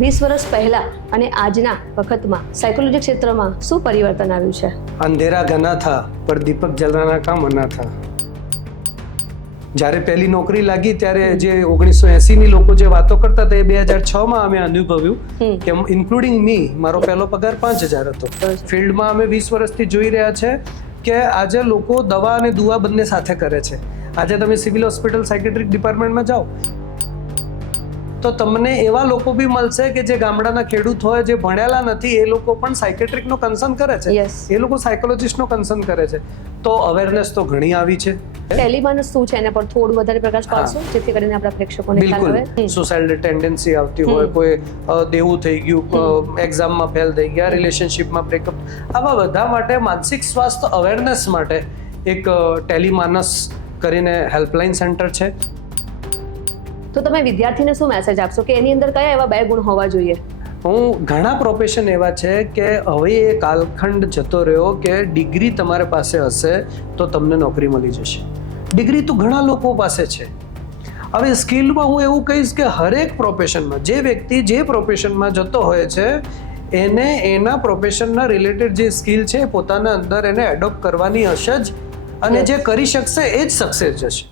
20 વર્ષ પહેલા અને આજના વખતમાં સાયકોલોજી ક્ષેત્રમાં શું પરિવર્તન આવ્યું છે? અંધેરા ઘના થા પર દીપક જલાના કા મના થા. જ્યારે પહેલી નોકરી લાગી ત્યારે જે 1980 ની લોકો જે વાતો કરતા હતા એ 2006 માં અમે અનુભવ્યું કે ઇન્ક્લુડિંગ મી, મારો પહેલો પગાર 5000 હતો. ફિલ્ડમાં અમે 20 વર્ષથી જોઈ રહ્યા છે કે આજે લોકો દવા અને દુઆ બંને સાથે કરે છે. આજે તમે સિવિલ હોસ્પિટલ સાયકેટ્રિક ડિપાર્ટમેન્ટમાં જાઓ તો તમને એવા લોકો બી મળશે કે જે ગામડાના ખેડૂત હોય, જે ભણેલા નથી, એ લોકો પણ સાયકેટ્રિકનો કન્સર્ન કરે છે. એ લોકો સાયકોલોજીસ્ટનો કન્સર્ન કરે છે. તો અવેરનેસ તો ઘણી આવી છે. ટેલિમાનસ શું છે એના પર થોડું વધારે પ્રકાશ પાડશો જેથી કરીને આપણા પ્રેક્ષકોને ખ્યાલ આવે? બિલકુલ. સુસાઇડલ ટેન્ડન્સી આવતી હોય, કોઈ દેવું થઈ ગયું, એક્ઝામમાં ફેલ થઈ ગયા, રિલેશનશિપમાં બ્રેકઅપ, આવા બધા માટે માનસિક સ્વાસ્થ્ય અવેરનેસ માટે એક ટેલિમાનસ કરીને હેલ્પલાઇન સેન્ટર છે. તો તમે વિદ્યાર્થીને શું મેસેજ આપશો કે એની અંદર કયા એવા 2 ગુણ હોવા જોઈએ? ઘણા પ્રોફેશન એવા છે કે હવે એ કાલખંડ જતો રહ્યો કે ડિગ્રી તમારી પાસે હશે તો તમને નોકરી મળી જશે. ડિગ્રી તો ઘણા લોકો પાસે છે. હવે સ્કિલમાં હું એવું કહીશ કે હરેક પ્રોફેશનમાં જે વ્યક્તિ જે પ્રોફેશનમાં જતો હોય છે એને એના પ્રોફેશનના રિલેટેડ જે સ્કિલ છે પોતાના અંદર એને એડોપ્ટ કરવાની હશે જ, અને જે કરી શકશે એ જ સક્સેસ જશે.